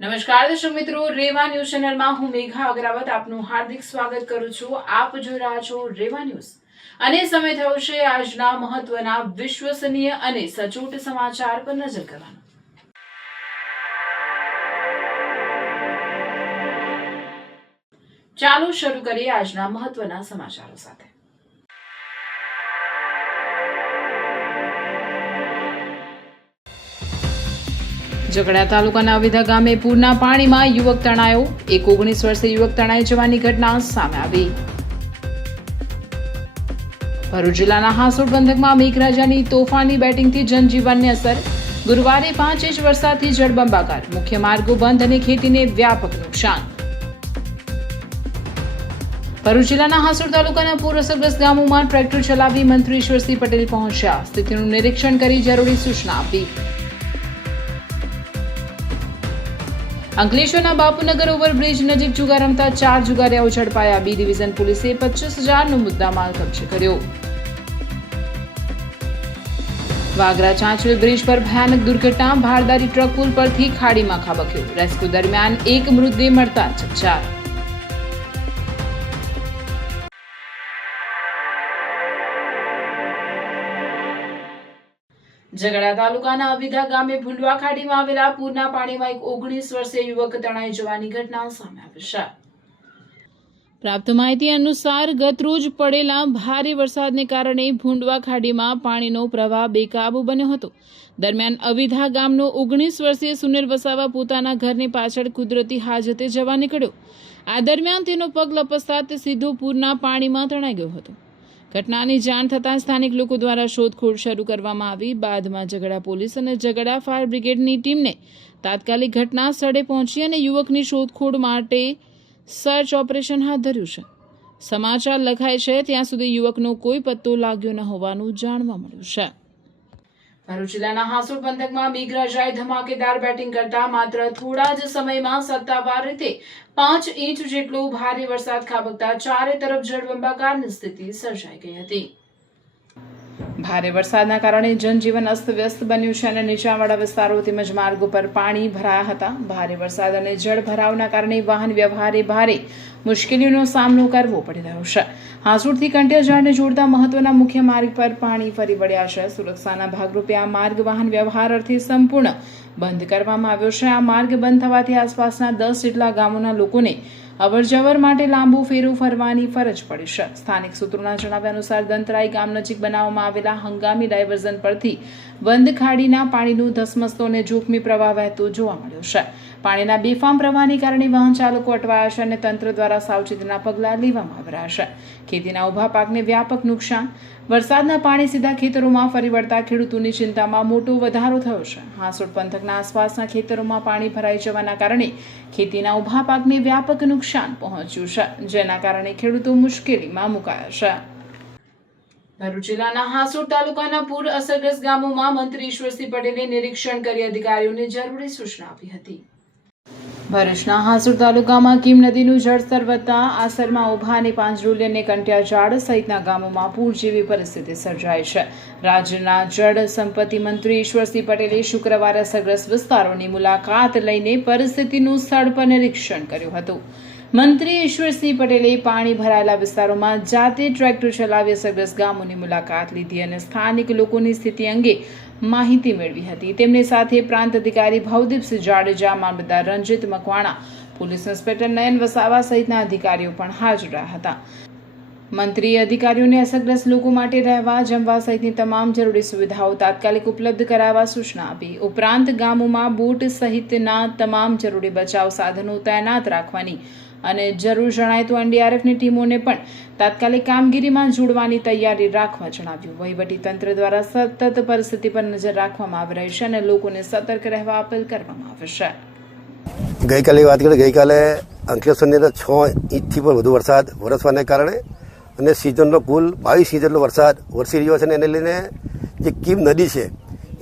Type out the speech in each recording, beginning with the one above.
નમસ્કાર દર્શક મિત્રો, રેવા ન્યૂઝ ચેનલમાં હું મેઘા અગ્રવાલ આપનું હાર્દિક સ્વાગત કરું છું। આપ જોઈ રહ્યા છો રેવા ન્યૂઝ અને સમય થયો છે આજના મહત્વના વિશ્વસનીય અને સચોટ સમાચાર પર નજર કરવાનો। ચાલો શરૂ કરીએ આજના મહત્વના સમાચારો સાથે। ઝઘડા તાલુકાના અવિધા ગામે પૂરના પાણીમાં યુવક તણાયો। એક 19 વર્ષીય યુવક તણાઈ જવાની ઘટના સામે આવી। ભરૂચ જિલ્લાના હાસોડ પંથકમાં મેઘરાજાની તોફાની બેટિંગથી જનજીવનને અસર। ગુરુવારે 5 ઇંચ વરસાદથી જળબંબાકાર। મુખ્ય માર્ગો બંધ અને ખેતીને વ્યાપક નુકસાન। ભરૂચ જિલ્લાના હાસોડ તાલુકાના પૂર અસરગ્રસ્ત ગામોમાં ટ્રેક્ટર ચલાવી મંત્રી ઈશ્વરસિંહ પટેલ પહોંચ્યા। સ્થિતિનું નિરીક્ષણ કરી જરૂરી સૂચના આપી। અંકલેશ્વરના બાપુનગર ઓવરબ્રિજ નજીક જુગાર રમતા 4 જુગારીયાઓ ઝડપાયા। બી ડિવિઝન પોલીસે 25,000નો મુદ્દામાલ કબજે કર્યો। વાગરા ચાંચોલ બ્રિજ પર ભયાનક દુર્ઘટના। ભારદારી ટ્રક પુલ પરથી ખાડીમાં ખાબક્યો। રેસ્ક્યુ દરમિયાન એક મૃતદેહ મળતા ચકચાર। ઝઘડા તાલુકાના અવિધા ગામે ભૂંડવા ખાડીમાં આવેલા પૂરના પાણીમાં એક 19 વર્ષીય યુવક તણાઈ જવાની ઘટના સામે આવી છે। પ્રાપ્ત માહિતી અનુસાર ગત રોજ પડેલા ભારે વરસાદને કારણે ભૂંડવા ખાડીમાં પાણીનો પ્રવાહ બેકાબુ બન્યો હતો। દરમિયાન અવિધા ગામનો 19 વર્ષીય સુનિલ વસાવા પોતાના ઘરની પાછળ કુદરતી હાજતે જવા નીકળ્યો। આ દરમિયાન તેનો પગ લપસતા તે સીધો પૂરના પાણીમાં તણાઈ ગયો હતો। ઘટનાની જાણ થતાં સ્થાનિક લોકો દ્વારા શોધખોળ શરૂ કરવામાં આવી। બાદમાં ઝઘડા પોલીસ અને ઝઘડા ફાયર બ્રિગેડની ટીમને તાત્કાલિક ઘટના સ્થળે પહોંચી અને યુવકની શોધખોળ માટે સર્ચ ઓપરેશન હાથ ધર્યું છે। સમાચાર લખાય છે ત્યાં સુધી યુવકનો કોઈ પત્તો લાગ્યો ન હોવાનું જાણવા મળ્યું છે। ભરૂચ જિલ્લાના હાસોડ પંથકમાં મેઘરાજાએ ધમાકેદાર બેટિંગ કરતા માત્ર થોડા જ સમયમાં સત્તાવાર રીતે 5 ઇંચ જેટલો ભારે વરસાદ ખાબકતા ચારે તરફ જળબંબાકારની સ્થિતિ સર્જાઈ ગઈ હતી। ભારે વરસાદના કારણે જનજીવન અસ્તવ્યસ્ત બન્યું છે અને નીચાણવાળા વિસ્તારો તેમજ માર્ગો પર પાણી ભરાયા હતા। ભારે વરસાદ અને જળ ભરાવના કારણે વાહન વ્યવહારે ભારે મુશ્કેલીઓનો સામનો કરવો પડી રહ્યો છે। હાસોડથી કંટિયાજાળને જોડતા મહત્વના મુખ્ય માર્ગ પર પાણી ફરી વળ્યા છે। સુરક્ષાના ભાગરૂપે આ માર્ગ વાહન વ્યવહાર અર્થે સંપૂર્ણ બંધ કરવામાં આવ્યો છે। આ માર્ગ બંધ થવાથી આસપાસના 10 જેટલા ગામોના લોકોને અવરજવર માટે લાંબો ફેરો ફરવાની ફરજ પડી છે। સ્થાનિક સૂત્રોના જણાવ્યા અનુસાર દંતરાઈ ગામ નજીક બનાવવામાં આવેલા હંગામી ડાયવર્ઝન પરથી બંધ ખાડીના પાણીનું ધસમસતો અને જોખમી પ્રવાહ વહેતો જોવા મળ્યો છે। પાણીના બેફામ પ્રવાહને કારણે વાહન ચાલકો અટવાયા છે અને તંત્ર દ્વારા સાવચેતીના પગલાં લેવામાં આવી રહ્યા છે। ખેતીના ઊભા પાકને વ્યાપક નુકસાન। વરસાદના પાણી સીધા ખેતરોમાં ફરી વળતા ખેડૂતોની ચિંતામાં મોટો વધારો થયો છે। હાસોડ પંથકના આસપાસના ખેતરોમાં પાણી ભરાઈ જવાના કારણે ખેતીના ઊભા પાકને વ્યાપક નુકસાન પહોંચ્યું છે, જેના કારણે ખેડૂતો મુશ્કેલીમાં મુકાયા છે। ભરૂચ જિલ્લાના હાસોડ તાલુકાના પૂર અસરગ્રસ્ત ગામોમાં મંત્રી ઈશ્વરસિંહ પટેલે નિરીક્ષણ કરી અધિકારીઓને જરૂરી સૂચના આપી હતી। ભરૂચના હાસોડ તાલુકામાં કીમ નદીનું જળસ્તર વધતા આસરમાં ઉભા અને પાંજરોલી અને કંટિયાજાળ સહિતના ગામોમાં પૂર જેવી પરિસ્થિતિ સર્જાઈ છે। રાજ્યના જળ સંપત્તિ મંત્રી ઈશ્વરસિંહ પટેલે શુક્રવારે અસરગ્રસ્ત વિસ્તારોની મુલાકાત લઈને પરિસ્થિતિનું સ્થળ પર નિરીક્ષણ કર્યું હતું। મંત્રી ઈશ્વરસિંહ પટેલે પાણી ભરાયેલા વિસ્તારોમાં જાતે ટ્રેક્ટર ચલાવી અસરગ્રસ્ત ગામોની મુલાકાત લીધી અને સ્થાનિક લોકોની સ્થિતિ અંગે માહિતી મેળવી હતી। તેમની સાથે પ્રાંત અધિકારી ભવદીપસિંહ જાડેજા, મામલતદાર રંજીત મકવાણા, પોલીસ ઇન્સ્પેક્ટર નયન વસાવા સહિતના અધિકારીઓ પણ હાજર રહ્યા હતા। મંત્રીએ અધિકારીઓને અસરગ્રસ્ત લોકો માટે રહેવા, જમવા સહિતની તમામ જરૂરી સુવિધાઓ તાત્કાલિક ઉપલબ્ધ કરાવવા સૂચના આપી। ઉપરાંત ગામોમાં બોટ સહિતના તમામ જરૂરી બચાવ સાધનો તૈનાત રાખવાની અને જરૂર જણાય તો એનડીઆરએફની ટીમોને પણ તાત્કાલિક કામગીરીમાં જોડવાની તૈયારી રાખવા જણાવ્યું। વહીવટી તંત્ર દ્વારા સતત પરિસ્થિતિ પર નજર રાખવામાં આવી રહી છે અને લોકોને સતર્ક રહેવા અપીલ કરવામાં આવી છે। ગઈકાલે વાત કરીએ, ગઈકાલે અંકલેશ્વરની અંદર 6 ઇંચથી પણ વધુ વરસાદ વરસવાને કારણે અને સિઝનનો કુલ 22 ઇંચ જેટલો વરસાદ વરસી રહ્યો છે અને એને લઈને જે કીમ નદી છે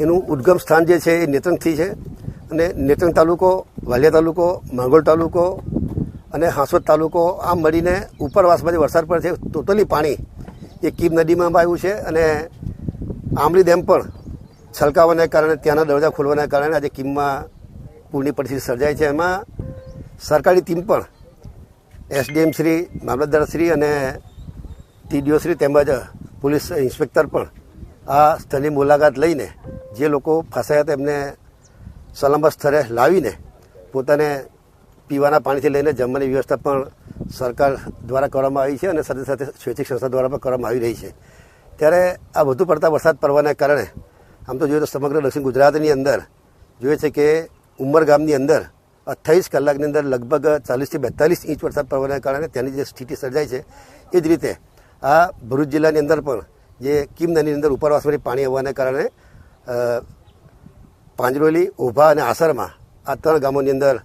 એનું ઉદ્ગમ સ્થાન જે છે એ નેત્રંગથી છે અને નેત્રંગ તાલુકો, વાલિયા તાલુકો, માંગોળ તાલુકો અને હાસોદ તાલુકો આમ મળીને ઉપરવાસમાંથી વરસાદ પડે છે। ટોટલી પાણી એ કીમ નદીમાં આવ્યું છે અને આમલી ડેમ પણ છલકાવાના કારણે ત્યાંના દરવાજા ખોલવાના કારણે આજે કીમમાં પૂરની પરિસ્થિતિ સર્જાય છે. એમાં સરકારી ટીમ પણ એસડીએમ શ્રી, મામલતદાર શ્રી અને ટીડીઓ શ્રી તેમજ પોલીસ ઇન્સ્પેક્ટર પણ આ સ્થળની મુલાકાત લઈને જે લોકો ફસાયા હતા એમને સલામત સ્થળે લાવીને પોતાને પીવાના પાણીથી લઈને જમવાની વ્યવસ્થા પણ સરકાર દ્વારા કરવામાં આવી છે અને સાથે સાથે સ્વૈચ્છિક સંસ્થા દ્વારા પણ કરવામાં આવી રહી છે. ત્યારે આ વધુ પડતા વરસાદ પડવાના કારણે આમ તો જોઈએ તો સમગ્ર દક્ષિણ ગુજરાતની અંદર જોઈએ છે કે ઉમરગામની અંદર 28 કલાકની અંદર લગભગ 40 થી 42 ઇંચ વરસાદ પડવાના કારણે ત્યાંની જે સ્થિતિ સર્જાય છે એ જ રીતે આ ભરૂચ જિલ્લાની અંદર પણ જે કીમ નદીની અંદર ઉપરવાસમાંથી પાણી આવવાના કારણે પાંજરોલી, ઓભા અને આસરમાં આ 3 ગામોની અંદર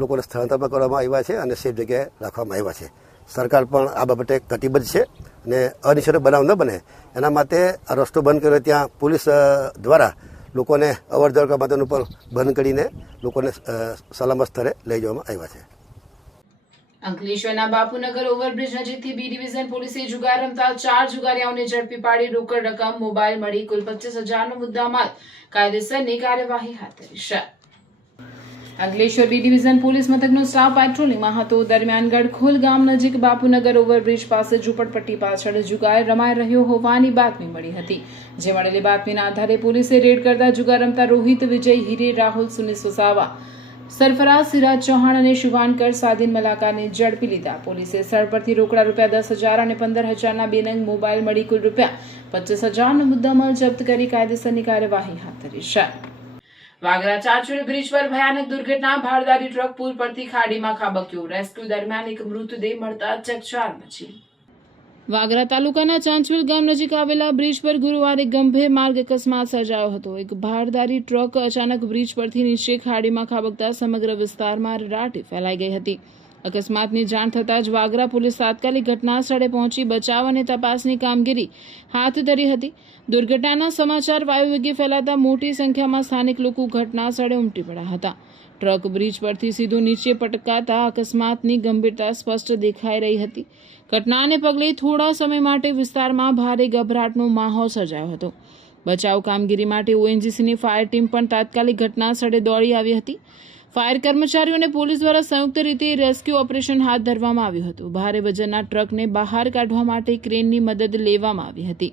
લોકોને સ્થળાંતર કરવામાં આવ્યા છે અને સેફ જગ્યાએ રાખવામાં આવ્યા છે. સરકાર પણ આ બાબતે કટિબદ્ધ છે અને અનિશ્ચિત બનાવ ન બને એના માટે આ રસ્તો બંધ કર્યો. ત્યાં પોલીસ દ્વારા લોકોને અવર જવર કરવા માટેનું પણ બંધ કરીને લોકોને સલામત સ્થળે લઈ જવામાં આવ્યા છે. અંકલેશ્વરના બાપુનગર ઓવરબ્રિજ નજીકથી બી ડિવિઝન પોલીસે જુગાર રમતા 4 જુગારીઓને ઝડપી પાડી રોકડ રકમ, મોબાઈલ મળી કુલ 25,000નો મુદ્દામાલ કાયદેસરની કાર્યવાહી હાથ ધરી છે. અંકલેશ્વર બી ડિવિઝન પોલીસ મથકનો સ્ટાફ પેટ્રોલિંગમાં હતો. દરમિયાન ગડખોલ ગામ નજીક બાપુનગર ઓવરબ્રિજ પાસે ઝૂંપડપટ્ટી પાછળ જુગાર રમાઈ રહ્યો હોવાની બાતમી મળી હતી. જે મળેલી બાતમીના આધારે પોલીસે રેડ કરતા જુગાર રમતા રોહિત, વિજય, હિરે, રાહુલ, સુનિલ વસાવા, સરફરાઝ, સિરાજ ચૌહાણ અને શુભાનકર સાદિન મલાકાને ઝડપી લીધા. પોલીસે સ્થળ પરથી રોકડા ₹10,000 અને 15,000ના 2 નંગ મોબાઈલ મળી કુલ ₹25,000નો મુદ્દામાલ જપ્ત કરી કાયદેસરની કાર્યવાહી હાથ ધરી છે. વાગરા ચાંચોલ બ્રિજ પર ભયાનક દુર્ઘટના. ભારદારી ટ્રક પુલ પરથી ખાડીમાં ખાબક્યો. રેસ્ક્યુ દરમિયાન એક મૃતદેહ મળતા ચકચાર મચી. વાગરા તાલુકાના ચાંચવેલ ગામ નજીક આવેલા બ્રિજ પર ગુરુવારે ગંભીર માર્ગ અકસ્માત સર્જાયો હતો. એક ભારદારી ટ્રક અચાનક બ્રિજ પરથી નીચે ખાડીમાં ખાબકતા સમગ્ર વિસ્તારમાં અરેરાટી ફેલાઈ ગઈ હતી. અકસ્માતની જાણ થતાં જ વાગરા પોલીસ તાત્કાલિક ઘટના સ્થળે પહોંચી બચાવ અને તપાસની કામગીરી હાથ ધરી હતી. દુર્ઘટનાના સમાચાર વાયુવેગે ફેલાતા મોટી સંખ્યામાં સ્થાનિક લોકો ઘટના સ્થળે ઉમટી પડ્યા હતા. ટ્રક બ્રિજ પરથી સીધું નીચે પટકાતા અકસ્માતની ગંભીરતા સ્પષ્ટ દેખાઈ રહી હતી. ઘટનાને પગલે થોડા સમય માટે વિસ્તારમાં ભારે ગભરાટનો માહોલ સર્જાયો હતો. બચાવ કામગીરી માટે ઓએનજીસીની ફાયર ટીમ પણ તાત્કાલિક ઘટના સ્થળે દોડી આવી હતી. ફાયર કર્મચારીઓ અને પોલીસ દ્વારા સંયુક્ત રીતે રેસ્ક્યુ ઓપરેશન હાથ ધરવામાં આવ્યું હતું. ભારે વજનના ટ્રકને બહાર કાઢવા માટે ક્રેનની મદદ લેવામાં આવી હતી.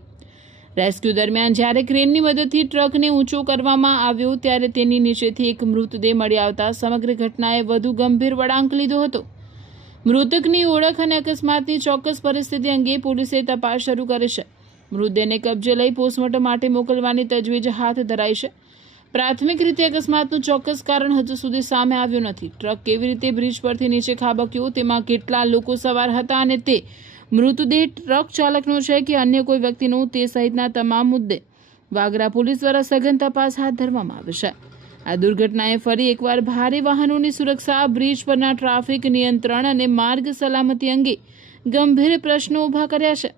રેસ્ક્યુ દરમિયાન જ્યારે ક્રેનની મદદથી ટ્રકને ઊંચો કરવામાં આવ્યો ત્યારે તેની નીચેથી એક મૃતદેહ મળી આવતા સમગ્ર ઘટનાએ વધુ ગંભીર વળાંક લીધો હતો. મૃતકની ઓળખ અને અકસ્માતની ચોક્કસ પરિસ્થિતિ અંગે પોલીસે તપાસ શરૂ કરી છે. મૃતદેહને કબજે લઈ પોસ્ટમોર્ટમ માટે મોકલવાની તજવીજ હાથ ધરાઈ છે. પ્રાથમિક રીતે અકસ્માતનું ચોક્કસ કારણ હજુ સુધી સામે આવ્યું નથી. ટ્રક કેવી રીતે બ્રિજ પરથી નીચે ખાબક્યો, તેમાં કેટલા લોકો સવાર હતા અને તે મૃતદેહ ટ્રક ચાલકનો છે કે અન્ય કોઈ વ્યક્તિનો, તે સહિતના તમામ મુદ્દે વાગરા પોલીસ દ્વારા સઘન તપાસ હાથ ધરવામાં આવી છે. આ દુર્ઘટનાએ ફરી એકવાર ભારે વાહનોની સુરક્ષા, બ્રિજ પરના ટ્રાફિક નિયંત્રણ અને માર્ગ સલામતી અંગે ગંભીર પ્રશ્નો ઊભા કર્યા છે.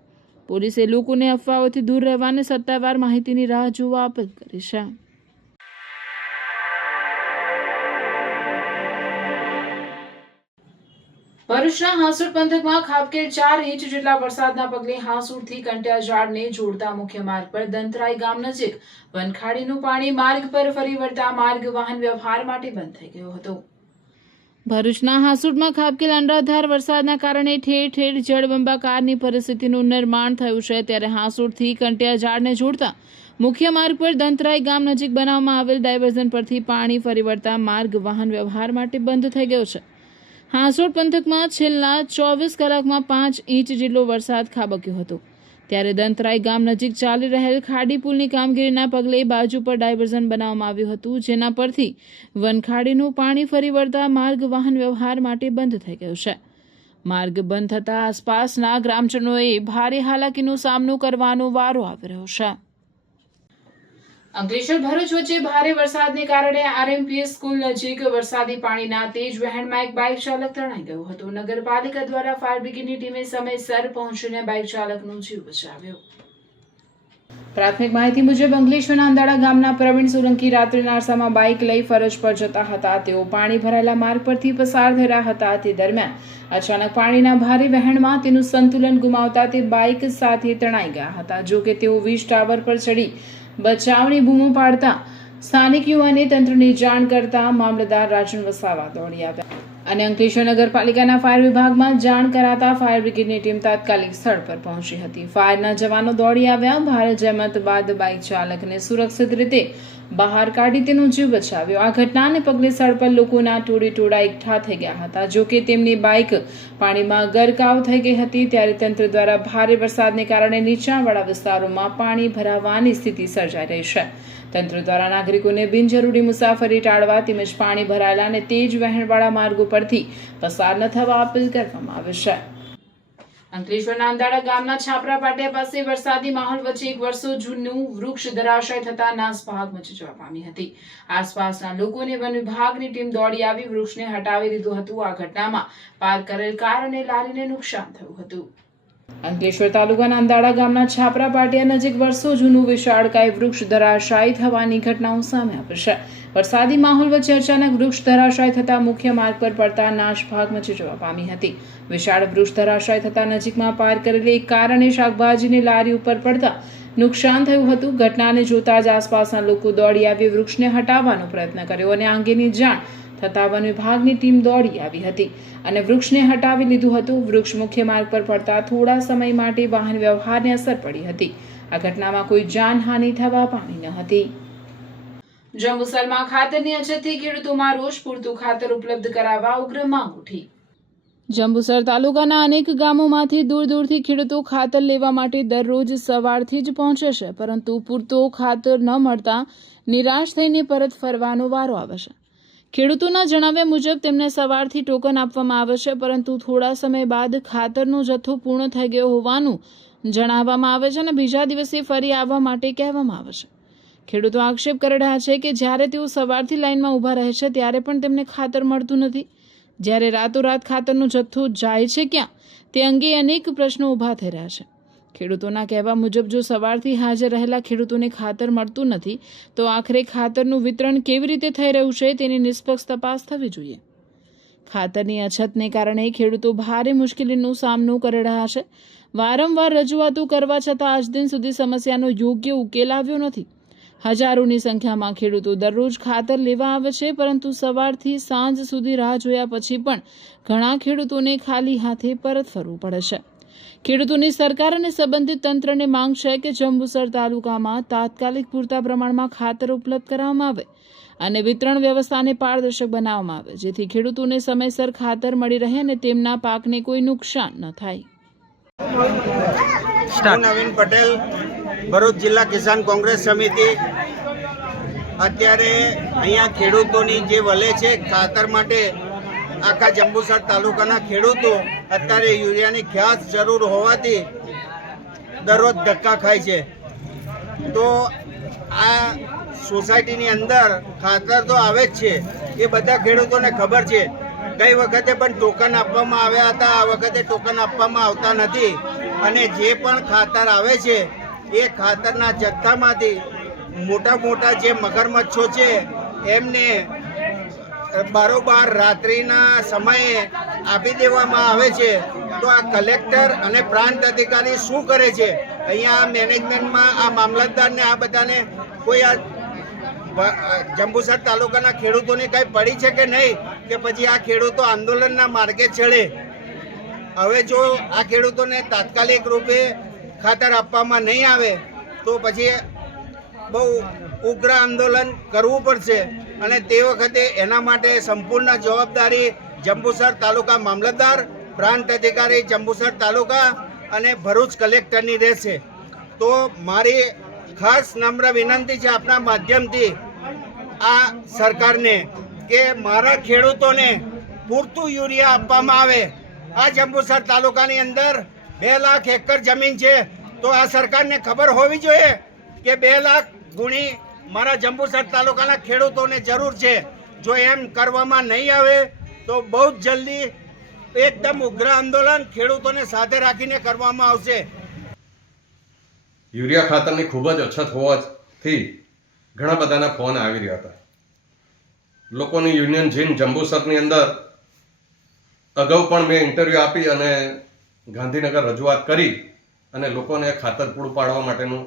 પોલીસે લોકોને અફવાઓથી દૂર રહેવાને સત્તાવાર માહિતીની રાહ જોવા અપીલ કરી છે. ભરૂચના હાંસોડ પંથકમાં ખાબકેલ 4 ઇંચ જેટલા વરસાદના પગલે હાંસોડથી કંટિયાજાળને જોડતા મુખ્ય માર્ગ પર દંતરાઈ ગામ નજીક વનખાડીનું પાણી માર્ગ પર ફરી વળતા માર્ગ વાહન વ્યવહાર માટે બંધ થઈ ગયો હતો. ભરૂચના હાંસોડમાં ખાબકેલ અનરાધાર વરસાદના કારણે ઠેર ઠેર જળબંબાકારની પરિસ્થિતિનું નિર્માણ થયું છે. ત્યારે હાંસોડથી કંટિયાજાળને જોડતા મુખ્ય માર્ગ પર દંતરાઈ ગામ નજીક બનાવવામાં આવેલ ડાયવર્ઝન પરથી પાણી ફરી વળતા માર્ગ વાહન વ્યવહાર માટે બંધ થઈ ગયો છે. હાંસોડ પંથકમાં છેલ્લા 24 કલાકમાં 5 ઇંચ જેટલો વરસાદ ખાબક્યો હતો. ત્યારે દંતરાઈ ગામ નજીક ચાલી રહેલ ખાડી પુલની કામગીરીના પગલે બાજુ પર ડાયવર્ઝન બનાવવામાં આવ્યું હતું, જેના પરથી વનખાડીનું પાણી ફરી વળતા માર્ગ વાહન વ્યવહાર માટે બંધ થઈ ગયો છે. માર્ગ બંધ થતાં આસપાસના ગ્રામજનોએ ભારે હાલાકીનો સામનો કરવાનો વારો આવી રહ્યો છે. અંકલેશ્વર ભરૂચ વચ્ચે ભારે વરસાદને કારણે આરએમપીએસ સ્કૂલ નજીક વરસાદી પાણીના તેજ વહેણમાં એક બાઇક ચાલક તણાઈ ગયો હતો. નગરપાલિકા દ્વારા ફાયર બ્રિગેડની ટીમે સમયસર પહોંચીને બાઇક ચાલકનો જીવ બચાવ્યો. પ્રાથમિક માહિતી મુજબ અંકલેશ્વરના અંદાડા ગામના પ્રવીણ સોલંકી રાત્રિના અરસામાં બાઇક લઈ ફરજ પર જતા હતા. તેઓ પાણી ભરાયેલા માર્ગ પરથી પસાર થઈ રહ્યા હતા. તે દરમિયાન અચાનક પાણીના ભારે વહેણમાં તેનું સંતુલન ગુમાવતા તે બાઇક સાથે તણાઈ ગયા હતા. જો કે તેઓ વીજ ટાવર પર ચડી બચાવની બૂમો પાડતા સ્થાનિક યુવાને તંત્રની જાણ કરતા મામલતદાર રાજન વસાવા દોડી આવ્યા અને અંકલેશ્વર નગરપાલિકાના ફાયર વિભાગમાં જાણ કરાતા ફાયર બ્રિગેડની ટીમ તાત્કાલિક સ્થળ પર પહોંચી હતી. ફાયરના જવાનો દોડી આવ્યા. ભારે જહેમત બાદ બાઇક ચાલકને સુરક્ષિત રીતે બહાર કાઢી તેનો જીવ બચાવ્યો. આ ઘટનાને પગલે સ્થળ પર લોકોના ટોળે એકઠા થઈ ગયા હતા. જોકે તેમની બાઇક પાણીમાં ગરકાવ થઈ ગઈ હતી. ત્યારે તંત્ર દ્વારા ભારે વરસાદને કારણે નીચાણવાળા વિસ્તારોમાં પાણી ભરાવાની સ્થિતિ સર્જાઈ રહી છે. તંત્ર દ્વારા નાગરિકોને બિનજરૂરી મુસાફરી ટાળવા તેમજ પાણી ભરાયેલા અને તેજ વહેણવાળા માર્ગો પરથી પસાર ન થવા અપીલ કરવામાં આવી છે. અંકલેશ્વરના અંદાડા ગામના છાપરા પાટિયા પાસે વરસાદી માહોલ વચ્ચે એક વર્ષો જૂનું વૃક્ષ ધરાશાય થતા નાસભાગ મચી જવા પામી હતી. આસપાસના લોકોને વન વિભાગની ટીમ દોડી આવી વૃક્ષને હટાવી દીધું હતું. આ ઘટનામાં પાર્ક કરેલ કાર અને લારીને નુકસાન થયું હતું. અંકલેશ્વર તાલુકાના અંદાડા ગામના છાપરા પાટિયા નજીક વર્ષો જૂનું વિશાળકાય વૃક્ષ ધરાશાયી થવાની ઘટનાઓ સામે આવી છે. વરસાદી માહોલ વચ્ચે અચાનક વૃક્ષ ધરાશાયી થતા મુખ્ય માર્ગ પર પડતા નાશભાગ મચી જવા પામી હતી. વિશાળ વૃક્ષ ધરાશાયી થતા નજીકમાં પાર્ક કરેલી એક કાર અને શાકભાજીની લારી ઉપર પડતા નુકસાન થયું હતું. ઘટનાને જોતા જ આસપાસના લોકો દોડી આવી વૃક્ષને હટાવવાનો પ્રયત્ન કર્યો અને આ અંગેની જાણ થતા વન વિભાગની ટીમ દોડી આવી હતી અને વૃક્ષને હટાવી લીધું હતું. વૃક્ષ મુખ્ય માર્ગ પર પડતા થોડા સમય માટે વાહન વ્યવહારને અસર પડી હતી. આ ઘટનામાં કોઈ જાનહાનિ થવા પામી ન હતી. જંબુસરમાં ખાતરની અછતથી ખેડૂતોમાં રોષ. પૂરતું ખાતર ઉપલબ્ધ કરાવવા ઉગ્ર માંગ ઉઠી. જંબુસર તાલુકાના અનેક ગામોમાંથી દૂર દૂરથી ખેડૂતો ખાતર લેવા માટે દરરોજ સવારથી જ પહોંચે છે, પરંતુ પૂરતો ખાતર ન મળતા નિરાશ થઈને પરત ફરવાનો વારો આવે છે. ખેડૂતોના જણાવ્યા મુજબ તેમને સવારથી ટોકન આપવામાં આવે છે, પરંતુ થોડા સમય બાદ ખાતરનો જથ્થો પૂર્ણ થઈ ગયો હોવાનું જણાવવામાં આવે છે અને બીજા દિવસે ફરી આવવા માટે કહેવામાં આવે છે. ખેડૂતો આક્ષેપ કરી રહ્યા છે કે જ્યારે તેઓ સવારથી લાઇનમાં ઊભા રહે છે ત્યારે પણ તેમને ખાતર મળતું નથી. જ્યારે રાતોરાત ખાતરનો જથ્થો જાય છે ક્યાં, તે અંગે અનેક પ્રશ્નો ઊભા થઈ રહ્યા છે. ખેડૂતોના કહેવા મુજબ જો સવારથી હાજર રહેલા ખેડૂતોને ખાતર મળતું નથી તો આખરે ખાતરનું વિતરણ કેવી રીતે થઈ રહ્યું છે તેની નિષ્પક્ષ તપાસ થવી જોઈએ. ખાતરની અછતને કારણે ખેડૂતો ભારે મુશ્કેલીનો સામનો કરી રહ્યા છે. વારંવાર રજૂઆતો કરવા છતાં આજ દિન સુધી સમસ્યાનો યોગ્ય ઉકેલ આવ્યો નથી. હજારોની સંખ્યામાં ખેડૂતો દરરોજ ખાતર લેવા આવે છે, પરંતુ સવારથી સાંજ સુધી રાહ જોયા પછી પણ ઘણા ખેડૂતોને ખાલી હાથે પરત ફરવું પડે છે. ખેડૂતોની સરકાર અને સંબંધિત તંત્રને માંગ છે કે જંબુસર તાલુકામાં તાત્કાલિક પૂરતા પ્રમાણમાં ખાતર ઉપલબ્ધ કરાવવામાં આવે અને વિતરણ વ્યવસ્થાને પારદર્શક બનાવવામાં આવે, જેથી ખેડૂતોને સમયસર ખાતર મળી રહે અને તેમના પાકને કોઈ નુકસાન ન થાય. નવીન પટેલ, ભરૂચ જિલ્લા કિસાન કોંગ્રેસ સમિતિ. અત્યારે અહીંયા ખેડૂતોની જે વલે છે ખાતર માટે, આખા જંબુસર તાલુકાના ખેડૂતો અત્યારે યુરિયાની ખાસ જરૂર હોવાથી દરરોજ ધક્કા ખાય છે. તો આ સોસાયટીની અંદર ખાતર તો આવે જ છે, એ બધા ખેડૂતોને ખબર છે. ગઈ વખતે પણ ટોકન આપવામાં આવ્યા હતા, આ વખતે ટોકન આપવામાં આવતા નથી. અને જે પણ ખાતર આવે છે એ ખાતરના જથ્થામાંથી મોટા મોટા જે મગરમચ્છો છે એમને બારોબાર રાત્રિના સમયે આપી દેવામાં આવે છે. તો આ કલેક્ટર અને પ્રાંત અધિકારી શું કરે છે? અહીંયા મેનેજમેન્ટમાં આ મામલતદારને આ બધાને કોઈ આ જંબુસર તાલુકાના ખેડૂતોની કંઈ પડી છે કે નહીં, કે પછી આ ખેડૂતો આંદોલનના માર્ગે ચડે? હવે જો આ ખેડૂતોને તાત્કાલિક રૂપે ખાતર આપવામાં નહીં આવે તો પછી બહુ ઉગ્ર આંદોલન કરવું પડશે. અને તે વખતે એના માટે સંપૂર્ણ જવાબદારી જંબુસર તાલુકા મામલતદાર, પ્રાંત અધિકારી જંબુસર તાલુકા અને ભરૂચ કલેક્ટરની રહેશે. તો મારી ખાસ નમ્ર વિનંતી છે આપના માધ્યમથી આ સરકારને કે મારા ખેડૂતોને પૂરતું યુરિયા આપવામાં આવે. આ જંબુસર તાલુકાની અંદર 2 લાખ એકર જમીન છે, તો આ સરકારને ખબર હોવી જોઈએ કે 2 લાખ ગુણી મારા જંબુસર તાલુકાના ખેડૂતોને જરૂર છે. જો એમ કરવામાં નહીં આવે તો બહુ જ જલ્દી એકદમ ઉગ્ર આંદોલન ખેડૂતોને સાથે રાખીને કરવામાં આવશે. યુરિયા ખાતરની ખૂબ જ અછત હોવાથી ઘણા બધાના ફોન આવી રહ્યા હતા. લોકોની યુનિયન જીન જંબુસરની અંદર અગાઉ પણ મેં ઇન્ટરવ્યૂ આપી અને ગાંધીનગર રજૂઆત કરી અને લોકોને ખાતર પૂરું પાડવા માટેનું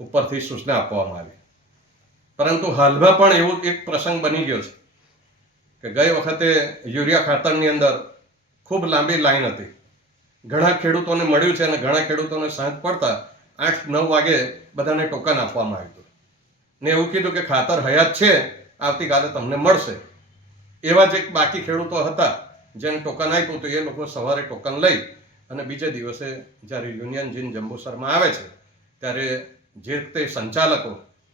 ઉપરથી સૂચના આપવામાં આવી. પરંતુ હાલમાં પણ એવું એક પ્રસંગ બની ગયો છે કે ગઈ વખતે યુરિયા ખાતરની અંદર ખૂબ લાંબી લાઈન હતી. ઘણા ખેડૂતોને મળ્યું છે અને ઘણા ખેડૂતોને સાંજ પડતા 8-9 વાગે બધાને ટોકન આપવામાં આવ્યું હતું ને એવું કીધું કે ખાતર હયાત છે, આવતીકાલે તમને મળશે. એવા જ એક બાકી ખેડૂતો હતા જેને ટોકન આપ્યું તો એ લોકો સવારે ટોકન લઈ અને બીજે દિવસે જ્યારે યુનિયન જીન જંબુસરમાં આવે છે ત્યારે જે તે સંચાલકો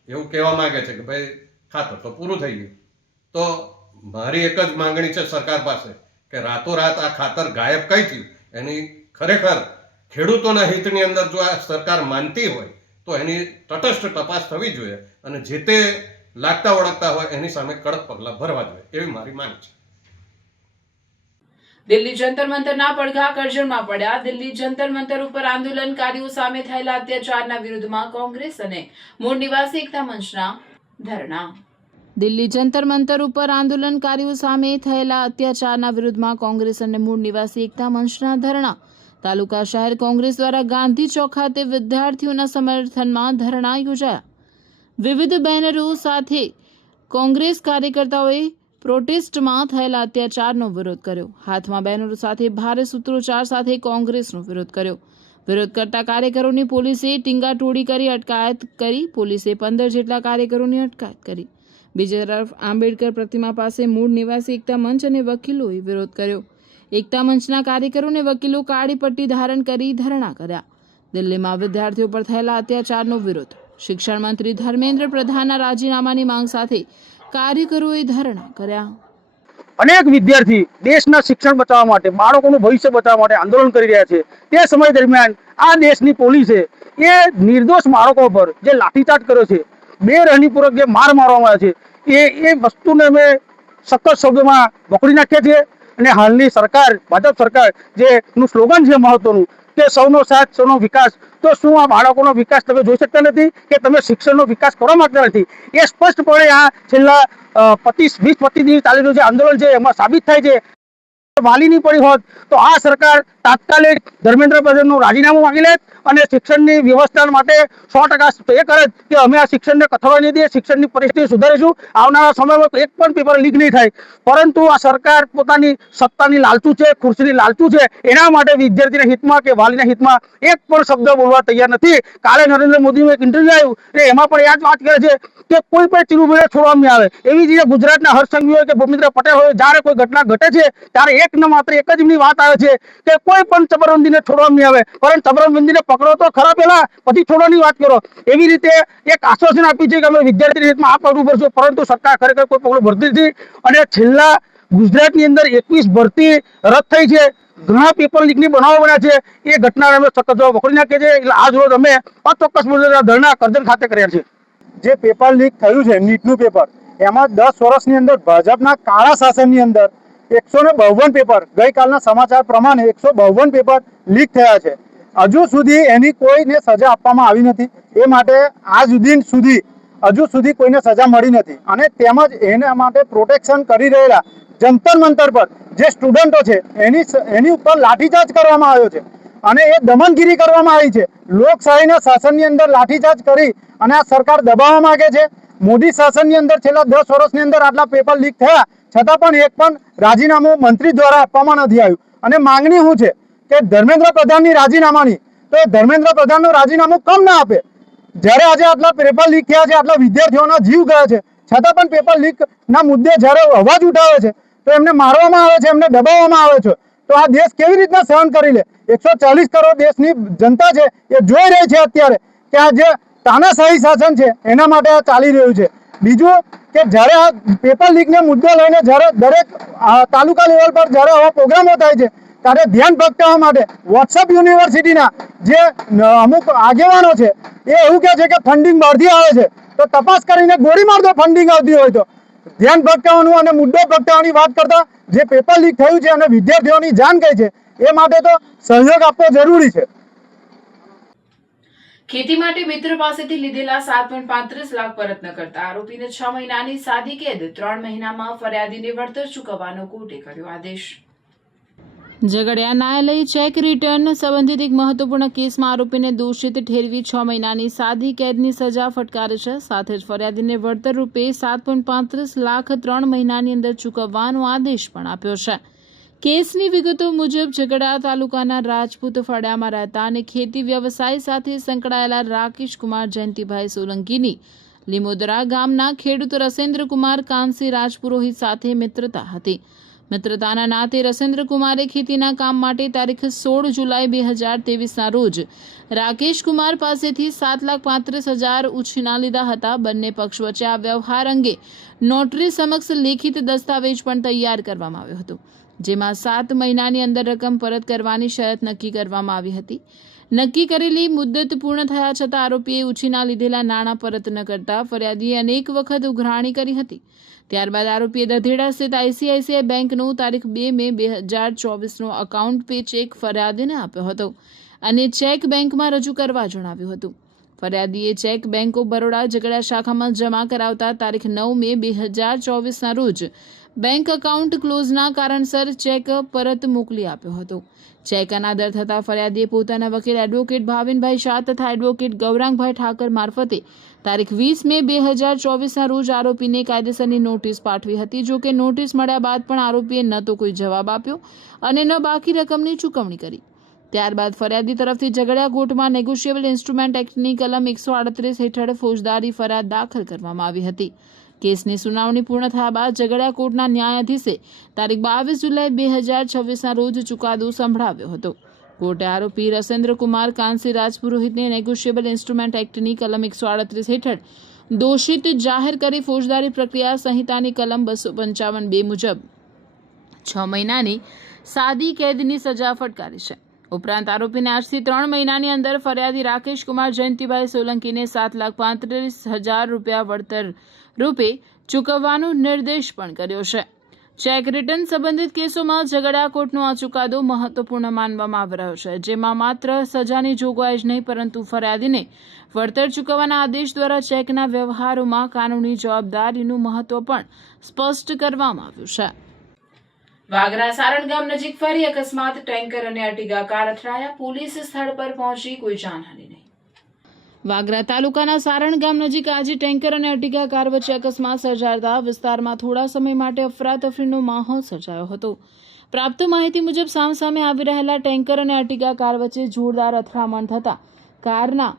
એવું કહેવા માંગે છે કે ભાઈ ખાતર તો પૂરું થઈ ગયું. તો મારી એક જ માંગણી છે સરકાર પાસે કે રાતોરાત આ ખાતર ગાયબ કઈ થયું એની ખરેખર ખેડૂતોના હિતની અંદર જો આ સરકાર માનતી હોય તો એની તટસ્થ તપાસ થવી જોઈએ અને જે તે લાગતા ઓળખતા હોય એની સામે કડક પગલાં ભરવા જોઈએ એવી મારી માંગ છે. દિલ્હી જંતર મંતરના પડઘા કરજણમાં પડ્યા. દિલ્હી જંતર મંતર ઉપર આંદોલનકારીઓ સામે થયેલા અત્યાચારના વિરુદ્ધમાં કોંગ્રેસ અને મૂળ નિવાસી એકતા મંચના ધરણા. દિલ્હી જંતર મંતર ઉપર આંદોલનકારીઓ સામે થયેલા અત્યાચારના વિરુદ્ધમાં કોંગ્રેસ અને મૂળ નિવાસી એકતા મંચના ધરણા. તાલુકા શહેર કોંગ્રેસ દ્વારા ગાંધી ચોક ખાતે વિદ્યાર્થીઓના સમર્થનમાં ધરણા યોજાયા. વિવિધ બેનરો સાથે કોંગ્રેસ કાર્યકર્તાઓએ પ્રોટેસ્ટમાં થયેલા અત્યાચારનો વિરોધ કર્યો. હાથમાં બેનરો સાથે ભારે સૂત્રોચ્ચાર સાથે કોંગ્રેસનો વિરોધ કર્યો. વિરોધ કરતા કાર્યકરોની પોલીસે ટીંગાટોળી કરી અટકાયત કરી. પોલીસે 15 જેટલા કાર્યકરોની અટકાયત કરી. બીજી તરફ આંબેડકર પ્રતિમા પાસે મૂળ નિવાસી એકતા મંચ અને વકીલોએ વિરોધ કર્યો. એકતા મંચના કાર્યકરોને વકીલો કાળી પટ્ટી ધારણ કરી ધરણા કર્યા. દિલ્હીમાં વિદ્યાર્થીઓ પર થયેલા અત્યાચારનો વિરોધ. શિક્ષણ મંત્રી ધર્મેન્દ્ર પ્રધાનના રાજીનામાની માંગ સાથે કાર્યકરોએ ધરણા કર્યા. અનેક વિદ્યાર્થી દેશના શિક્ષણ બચાવવા માટે, બાળકોનું ભવિષ્ય બચાવવા માટે આંદોલન કરી રહ્યા છે. તે સમય દરમિયાન આ દેશની પોલીસે એ નિર્દોષ બાળકો પર જે લાઠીચાર્જ કર્યો છે, બેરહમીપૂર્વક જે માર મારવામાં આવ્યો છે, એ વસ્તુને અમે સખત શબ્દોમાં વખોડી નાખ્યા છીએ. અને હાલની સરકાર, ભાજપ સરકાર, જેનું સ્લોગન છે મહત્વનું કે સૌનો સાથ સૌનો વિકાસ, તો શું આ બાળકોનો વિકાસ તમે જોઈ શકતા નથી કે તમે શિક્ષણનો વિકાસ કરવા માંગતા નથી? એ સ્પષ્ટપણે આ છેલ્લા 20-25 દિવસ ચાલી રહ્યું છે આંદોલન છે એમાં સાબિત થાય છે. વાલીની પડી હોત તો આ સરકાર તાત્કાલિક ધર્મેન્દ્ર પ્રધાનનું રાજીનામું માંગી લે અને શિક્ષણની વ્યવસ્થા માટે 100% એ કરે કે અમે આ શિક્ષણને કથળવા નહીં દઈએ, શિક્ષણની પરિસ્થિતિ સુધારીશું. આવનારા સમયમાં એક પણ પેપર લીક નહીં થાય. પરંતુ આ સરકાર પોતાની સત્તાની લાલચુ છે, ખુરશીની લાલચુ છે, એના માટે વિદ્યાર્થીના હિતમાં કે વાલીના હિતમાં એક પણ શબ્દ બોલવા તૈયાર નથી. કાલે નરેન્દ્ર મોદીનું એક ઇન્ટરવ્યુ આવ્યું અને એમાં પણ એ જ વાત કરે છે કે કોઈ પણ ચીરુભીને છોડવામાં આવે. એવી જ રીતે ગુજરાતના હર્ષ સંઘવી હોય કે ભૂપેન્દ્ર પટેલ હોય, જ્યારે કોઈ ઘટના ઘટે છે ત્યારે એક ન માત્ર એક જ એમની વાત આવે છે કે કોઈ પણ ચબરબંધીને છોડવામાં નહીં આવે, પરંતુ ચબરબંધીને પકડો તો ખરા પહેલા, પછી છોડવાની વાત કરો. એવી રીતે એક આશ્વાસન આપ્યું છે કે અમે વિદ્યાર્થીના હિતમાં આ પગલું ભરશું, પરંતુ સરકાર ખરેખર કોઈ પગલું ભરતી નથી. અને છેલ્લા ગુજરાતની અંદર 21 ભરતી રદ થઈ છે, ઘણા પેપર લીકની બનાવો બન્યા છે. એ ઘટનાને અમે સખત જવાબ વખોડી નાખીએ છીએ. એટલે આજ રોજ અમે અચોક્કસ મુદ્દે ધરણા કરજણ ખાતે કર્યા છે. જે પેપર લીક થયું છે, નીટનું પેપર, એમાં 10 વર્ષની અંદર ભાજપના કાળા શાસનની અંદર 152 પેપર, ગઈકાલના સમાચાર પ્રમાણે 152 પેપર લીક થયા છે. હજુ સુધી એની કોઈને સજા આપવામાં આવી નથી. એ માટે આજ સુધી હજુ સુધી કોઈને સજા મળી નથી. અને તેમજ એના માટે પ્રોટેક્શન કરી રહેલા જંતર મંતર પર જે સ્ટુડન્ટો છે એની ઉપર લાઠીચાર્જ કરવામાં આવ્યો છે અને એ દમનગીરી કરવામાં આવી છે. લોકશાહીના શાસનની અંદર લાઠીચાર્જ કરી અને આ સરકાર દબાવવા માંગે છે. મોદી શાસનની અંદર છેલ્લા 10 વર્ષની અંદર આટલા પેપર લીક થયા છતાં પણ એક પણ રાજીનામું મંત્રી દ્વારા આપવામાં નથી આવ્યું. અને માંગણી શું છે કે ધર્મેન્દ્ર પ્રધાનની રાજીનામાની, તો એ ધર્મેન્દ્ર પ્રધાનનું રાજીનામું કેમ ના આપે? જ્યારે આજે આટલા પેપર લીક થયા છે, આટલા વિદ્યાર્થીઓના જીવ ગયા છે, છતાં પણ પેપર લીકના મુદ્દે જ્યારે અવાજ ઉઠાવે છે તો એમને મારવામાં આવે છે, એમને દબાવવામાં આવે છે. તો આ દેશ કેવી રીતના સહન કરી લે? 140 કરોડ દેશની જનતા છે એ જોઈ રહી છે અત્યારે કે આ જે તાનાશાહી શાસન છે એના માટે આ ચાલી રહ્યું છે. બીજું કે જ્યારે આ પેપર લીકને મુદ્દો લઈને જ્યારે દરેક તાલુકા લેવલ પર જ્યારે આવા પ્રોગ્રામો થાય છે ત્યારે ધ્યાન ભટકાવવા માટે વોટ્સઅપ યુનિવર્સિટીના જે અમુક આગેવાનો છે એ એવું કહે છે કે ફંડિંગ બહારથી આવે છે, તો તપાસ કરીને ગોળી માર દો ફંડિંગ આવતી હોય તો. ધ્યાન ભટકાવવાનું અને મુદ્દો ભટકાવવાની વાત કરતા જે પેપર લીક થયું છે અને વિદ્યાર્થીઓની જાન ગઈ છે એ માટે તો સહયોગ આપવો જરૂરી છે. ખેતી માટે મિત્ર પાસેથી લીધેલા 7.35 લાખ પરત ન કરતા આરોપીને 6 મહિનાની સાદી કેદ, 3 મહિનામાં ફરિયાદીને વળતર ચૂકવવાનો કોર્ટે કર્યો આદેશ. ઝઘડિયા ન્યાયાલય ચેક રિટર્ન સંબંધિત એક મહત્વપૂર્ણ કેસમાં આરોપીને દોષિત ઠેરવી 6 મહિનાની સાદી કેદની સજા ફટકારી છે. સાથે જ ફરિયાદીને વળતર રૂપે 7.35 લાખ 3 મહિનાની અંદર ચૂકવવાનો આદેશ પણ આપ્યો છે. કેસની વિગતો મુજબ ઝઘડિયા તાલુકાના રાજપૂત ફળિયામાં રહેતા અને ખેતી વ્યવસાય સાથે સંકળાયેલા રાકેશ કુમાર જયંતિભાઈ સોલંકીની લીમોદરા ગામના ખેડૂત રસેન્દ્રકુમાર કાનસી રાજપુરોહિત સાથે મિત્રતા હતી. મિત્રતાના નાતે રસેન્દ્રકુમારે ખેતીના કામ માટે તારીખ 16 જુલાઈ 2023ના રોજ રાકેશ કુમાર પાસેથી 7,35,000 ઉછીના લીધા હતા. બંને પક્ષ વચ્ચે આ વ્યવહાર અંગે નોટરી સમક્ષ લેખિત દસ્તાવેજ પણ તૈયાર કરવામાં આવ્યો હતો, જેમાં 7 મહિનાની અંદર રકમ પરત કરવાની શરત નક્કી કરવામાં આવી હતી. નક્કી કરેલી મુદ્દત પૂર્ણ થયા છતાં આરોપીએ ઉછીના લીધેલા નાણાં પરત ન કરતા ફરિયાદીએ અનેક વખત ઉઘરાણી કરી હતી. ત્યારબાદ આરોપીએ દધેડા સ્થિત ICICI બેંકનો તારીખ 2 મે 2024નો અકાઉન્ટ પે ચેક ફરિયાદીને આપ્યો હતો અને ચેક બેંકમાં રજૂ કરવા જણાવ્યું હતું. ફરિયાદીએ cheque bank of Baroda Jhagadia શાખામાં જમા કરાવતા તારીખ 9 મે 2024ના રોજ બેંક એકાઉન્ટ ક્લોઝના કારણસર ચેક પરત મોકલી આપ્યો હતો. ચેક અનાદર થતા ફરિયાદીએ પોતાના વકીલ એડવોકેટ ભાવિનભાઈ શાહ તથા એડવોકેટ ગૌરાંગભાઈ ઠાકર મારફતે તારીખ 20 મે 2024ના રોજ આરોપીને કાયદેસરની નોટિસ પાઠવી હતી. જો કે નોટિસ મળ્યા બાદ પણ આરોપીએ ન તો કોઈ જવાબ આપ્યો અને ન બાકી રકમની ચૂકવણી કરી. ત્યારબાદ ફરિયાદી તરફથી ઝઘડિયા કોર્ટમાં નેગોશિયેબલ ઇન્સ્ટ્રુમેન્ટ એક્ટની કલમ 138 હેઠળ ફોજદારી ફરિયાદ દાખલ કરવામાં આવી હતી. કેસની સુનાવણી પૂર્ણ થયા બાદ ઝઘડિયા કોર્ટના ન્યાયાધીશે તારીખ 22 જુલાઈ 2026ના રોજ ચુકાદો સંભળાવ્યો હતો. કોર્ટે આરોપી રસેન્દ્રકુમાર કાનસી રાજપુરોહિતને નેગોશિયેબલ ઇન્સ્ટ્રુમેન્ટ એક્ટની કલમ 138 હેઠળ દોષિત જાહેર કરી ફોજદારી પ્રક્રિયા સંહિતાની કલમ 255(2) મુજબ 6 મહિનાની સાદી કેદની સજા ફટકારી છે. ઉપરાંત આરોપીને આજથી 3 મહિનાની અંદર ફરિયાદી રાકેશ કુમાર જયંતિભાઈ સોલંકીને 7,35,000 રૂપિયા વળતર રૂપે ચૂકવવાનો નિર્દેશ પણ કર્યો છે. ચેક રિટર્ન સંબંધિત કેસોમાં ઝઘડિયા કોર્ટનો આ ચુકાદો મહત્વપૂર્ણ માનવામાં આવી રહ્યો છે, જેમાં માત્ર સજાની જોગવાઈ જ નહીં પરંતુ ફરિયાદીને વળતર ચૂકવવાના આદેશ દ્વારા ચેકના વ્યવહારોમાં કાનૂની જવાબદારીનું મહત્વ પણ સ્પષ્ટ કરવામાં આવ્યું છે. વાગરા સારણ ગામ નજીક ફરી અકસ્માત, ટેન્કર અને અર્ટિગા કાર અથડાયા, પોલીસ સ્થળ પર પહોંચી કોઈ જાનહાનિ નહીં. વાગરા તાલુકાના સારણ ગામ નજીક આજે ટેન્કર અને અર્ટિગા કાર વચ્ચે અકસ્માત સર્જાતા વિસ્તારમાં થોડા સમય માટે અફરાતફરીનો માહોલ સર્જાયો હતો. પ્રાપ્ત માહિતી મુજબ સામસામે આવી રહેલા ટેન્કર અને અર્ટિગા કાર વચ્ચે જોરદાર અથડામણ થતા કારના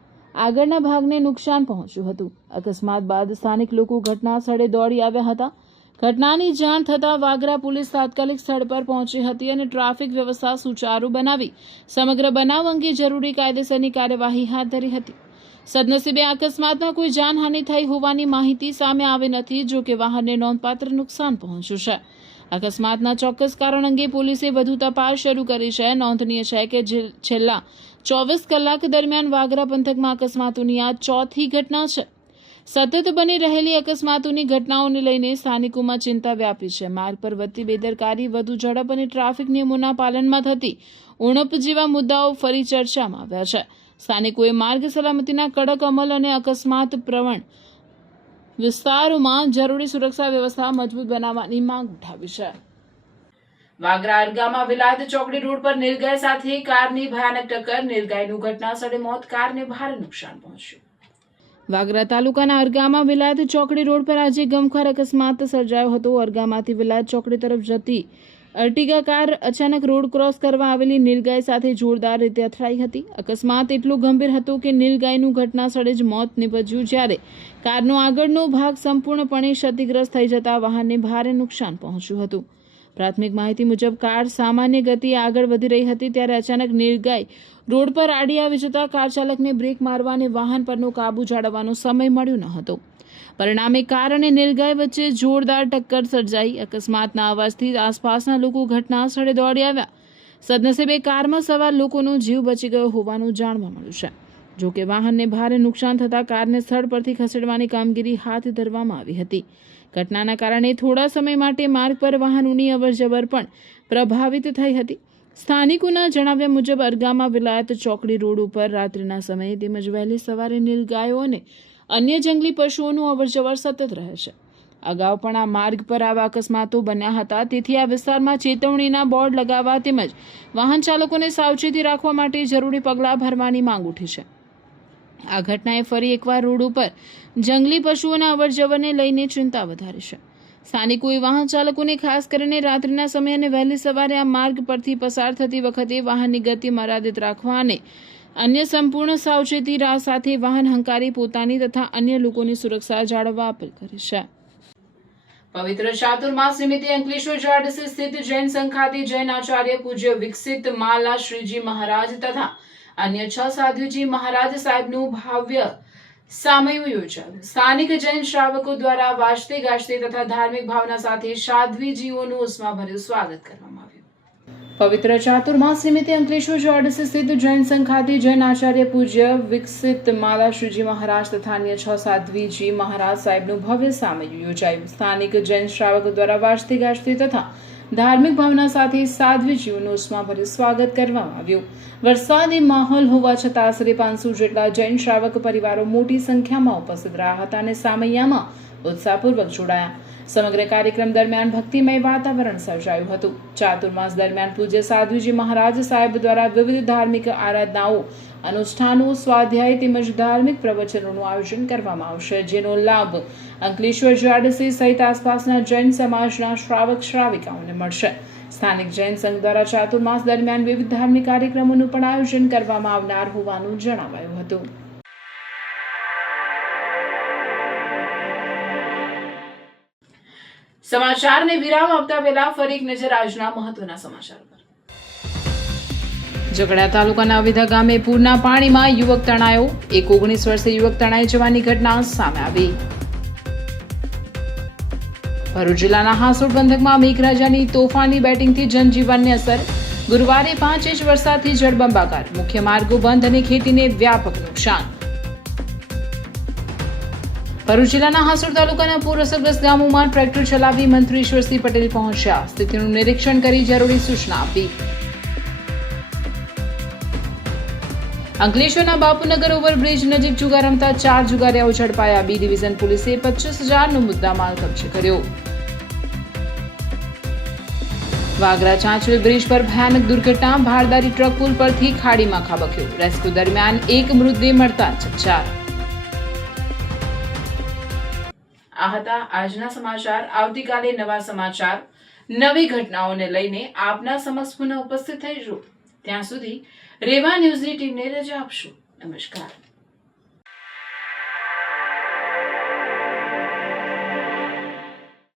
આગળના ભાગને નુકસાન પહોંચ્યું હતું. અકસ્માત બાદ સ્થાનિક લોકો ઘટના સ્થળે દોડી આવ્યા હતા. ઘટનાની જાણ થતાં વાગરા પોલીસ તાત્કાલિક સ્થળ પર પહોંચી હતી અને ટ્રાફિક વ્યવસ્થા સુચારુ બનાવી સમગ્ર બનાવ અંગે જરૂરી કાયદેસરની કાર્યવાહી હાથ ધરી હતી. સદનસીબે અકસ્માતમાં કોઈ જાનહાનિ થઈ હોવાની માહિતી સામે આવી નથી. જો કે વાહનને નોંધપાત્ર નુકસાન પહોંચ્યું છે. અકસ્માતના ચોક્કસ કારણ અંગે પોલીસે વધુ તપાસ શરૂ કરી છે. નોંધનીય છે કે છેલ્લા 24 કલાક દરમિયાન વાગરા પંથકમાં અકસ્માતોની આ ચોથી ઘટના છે. સતત બની રહેલી અકસ્માતોની ઘટનાઓને લઈને સ્થાનિકોમાં ચિંતા વ્યાપી છે. માર્ગ પર વધતી બેદરકારી, વધુ ઝડપ અને ટ્રાફિક નિયમોના પાલનમાં થતી ઉણપ જેવા મુદ્દાઓ ફરી ચર્ચામાં આવ્યા છે. સ્થાનિકોએ માર્ગ સલામતીના કડક અમલ અને અકસ્માત પ્રવણ વિસ્તારોમાં જરૂરી સુરક્ષા વ્યવસ્થા મજબૂત બનાવવાની માંગ ઉઠાવી છે. વાગરા અરગામાં વિલાયત ચોકડી રોડ પર નીલગાય સાથે કારની ભયાનક ટક્કર, નીલગાયનું ઘટના સ્થળે મોત, કારને ભારે નુકસાન પહોંચ્યું. વાગરા તાલુકાના અરગામાં વિલાયત ચોકડી રોડ પર આજે ગમખ્વાર અકસ્માત સર્જાયો હતો. અરગામાંથી વિલાયત ચોકડી તરફ જતી અર્ટિગા કાર અચાનક રોડ ક્રોસ કરવા આવેલી નીલગાય સાથે જોરદાર રીતે અથડાઈ હતી. અકસ્માત એટલો ગંભીર હતો કે નીલગાયનું ઘટના સ્થળે જ મોત નીપજ્યું, જ્યારે કારનો આગળનો ભાગ સંપૂર્ણપણે ક્ષતિગ્રસ્ત થઈ જતા વાહનને ભારે નુકસાન પહોંચ્યું હતું. પ્રાથમિક માહિતી મુજબ કાર સામાન્ય ગતિએ આગળ વધી રહી હતી ત્યારે અચાનક નીલગાય રોડ પર આડી આવી જતા કાર ચાલકને બ્રેક મારવા અને વાહન પરનો કાબુ જાળવવાનો સમય મળ્યો ન હતો. પરિણામે કાર અને નીલગાય વચ્ચે જોરદાર ટક્કર સર્જાઈ. અકસ્માતના અવાજથી આસપાસના લોકો ઘટના સ્થળે દોડી આવ્યા. સદનસીબે કારમાં સવાર લોકોનો જીવ બચી ગયો હોવાનું જાણવા મળ્યું છે. જો કે વાહનને ભારે નુકસાન થતાં કારને સ્થળ પરથી ખસેડવાની કામગીરી હાથ ધરવામાં આવી હતી. ઘટનાના કારણે થોડા સમય માટે માર્ગ પર વાહનોની અવરજવર પણ પ્રભાવિત થઈ હતી. સ્થાનિકોના જણાવ્યા મુજબ અરગામાં વિલાયત ચોકડી રોડ ઉપર રાત્રિના સમયે તેમજ વહેલી સવારે નીલગાયો અને અન્ય જંગલી પશુઓનું અવરજવર સતત રહે છે. અગાઉ પણ આ માર્ગ પર આવા અકસ્માતો બન્યા હતા, તેથી આ વિસ્તારમાં ચેતવણીના બોર્ડ લગાવવા તેમજ વાહન ચાલકોને સાવચેતી રાખવા માટે જરૂરી પગલાં ભરવાની માંગ ઉઠી છે. આ ઘટનાએ ફરી એકવાર રોડ ઉપર જંગલી પશુઓના અવરજવરને લઈને ચિંતા વધારી છે. સ્થાનિકોએ વાહન ચાલકોને ખાસ કરીને રાત્રિના સમયે અને વહેલી સવારે આ માર્ગ પરથી પસાર થતી વખતે વાહનની ગતિ મર્યાદિત રાખવા અને અન્ય સંપૂર્ણ સાવચેતી સાથે વાહન હંકારી પોતાની તથા અન્ય લોકોની સુરક્ષા જાળવવા અપીલ કરી છે. પવિત્ર ચાતુર્માસ નિમિત્તે અંકલેશ્વર જીઆરડીસી સ્થિત જૈન સંઘ ખાતે જૈન આચાર્ય પૂજ્ય વિકસિત માલા શ્રીજી મહારાજ તથા અન્ય 6 સાધુજી મહારાજ સાહેબનું ભવ્ય સામયું યોજાયું. સ્થાનિક જૈન શ્રાવકો દ્વારા વાજતે ગાજતે તથા ધાર્મિક ભાવના સાથે સાધ્વીજીઓનું ઉષ્માભર્યું સ્વાગત કરવામાં આવ્યું. પવિત્ર ચાતુર્માસ નિમિત્તે અંકલેશ્વર જીઆરડીસી સ્થિત જૈન સંઘ ખાતે જૈન આચાર્ય પૂજ્ય વિકસિત માલા શ્રીજી મહારાજ તથા અન્ય 6 સાધ્વીજી મહારાજ સાહેબનું ભવ્ય સામયું યોજાયું. સ્થાનિક જૈન શ્રાવકો દ્વારા વાજતે ગાજતે તથા ધાર્મિક ભાવના સાથે સાધ્વીજીઓનું ઉષ્માભર્યું સ્વાગત કરવામાં આવ્યું. વરસાદી માહોલ હોવા છતાં આશરે 500 જેટલા જૈન શ્રાવક પરિવારો મોટી સંખ્યામાં ઉપસ્થિત રહ્યા હતા અને સામૈયામાં ઉત્સાહપૂર્વક જોડાયા. સમગ્ર કાર્યક્રમ દરમિયાન ભક્તિમય વાતાવરણ સર્જાયું હતું. ચાતુર્માસ દરમિયાન પૂજ્ય સાધુજી મહારાજ સાહેબ દ્વારા વિવિધ ધાર્મિક આરાધનાઓ, અનુષ્ઠાનો, સ્વાધ્યાય તેમજ ધાર્મિક પ્રવચનોનું આયોજન કરવામાં આવશે, જેનો લાભ અંકલેશ્વર જીઆરડીસી સહિત આસપાસના જૈન સમાજના શ્રાવક શ્રાવિકાઓને મળશે. સ્થાનિક જૈન સંઘ દ્વારા ચાતુર્માસ દરમિયાન વિવિધ ધાર્મિક કાર્યક્રમોનું પણ આયોજન કરવામાં આવનાર હોવાનું જણાવાયું હતું. સમાચારને વિરામ આપતા પહેલા ફરી એક નજર આજના મહત્વના સમાચાર પર. ઝઘડા તાલુકાના અવિધા ગામે પૂરના પાણીમાં યુવક તણાયો. એક 19 વર્ષીય યુવક તણાઈ જવાની ઘટના સામે આવી. ભરૂચ જિલ્લાના હાસોડ પંથકમાં મેઘરાજાની તોફાની બેટિંગથી જનજીવનને અસર. ગુરુવારે 5 ઇંચ વરસાદથી જળબંબાકાર. મુખ્ય માર્ગો બંધ અને ખેતીને વ્યાપક નુકસાન. ભરૂચ જિલ્લાના હાસોડ તાલુકાના પૂર અસરગ્રસ્ત ગામોમાં ટ્રેક્ટર ચલાવી મંત્રી ઈશ્વરસિંહ પટેલ પહોંચ્યા. સ્થિતિનું નિરીક્ષણ કરી જરૂરી સૂચના આપી. અંકલેશ્વરના બાપુનગર ઓવરબ્રિજ નજીક જુગાર રમતા 4 જુગારીયાઓ ઝડપાયા. બી ડિવિઝન પોલીસે 25,000નો મુદ્દામાલ કબજે કર્યો. વાગરા ચાંચોલ બ્રિજ પર ભયાનક દુર્ઘટના. ભારદારી ટ્રક પુલ પરથી ખાડીમાં ખાબક્યો. રેસ્ક્યુ દરમિયાન એક મૃતદેહ મળતા ચકચાર. આ હતા આજના સમાચાર. આવતીકાલે નવા સમાચાર, નવી ઘટનાઓને લઈને આપના સમક્ષ પુનઃ ઉપસ્થિત થઈશું. ત્યાં સુધી રેવા ન્યૂઝની ટીમને રજા આપશો. નમસ્કાર.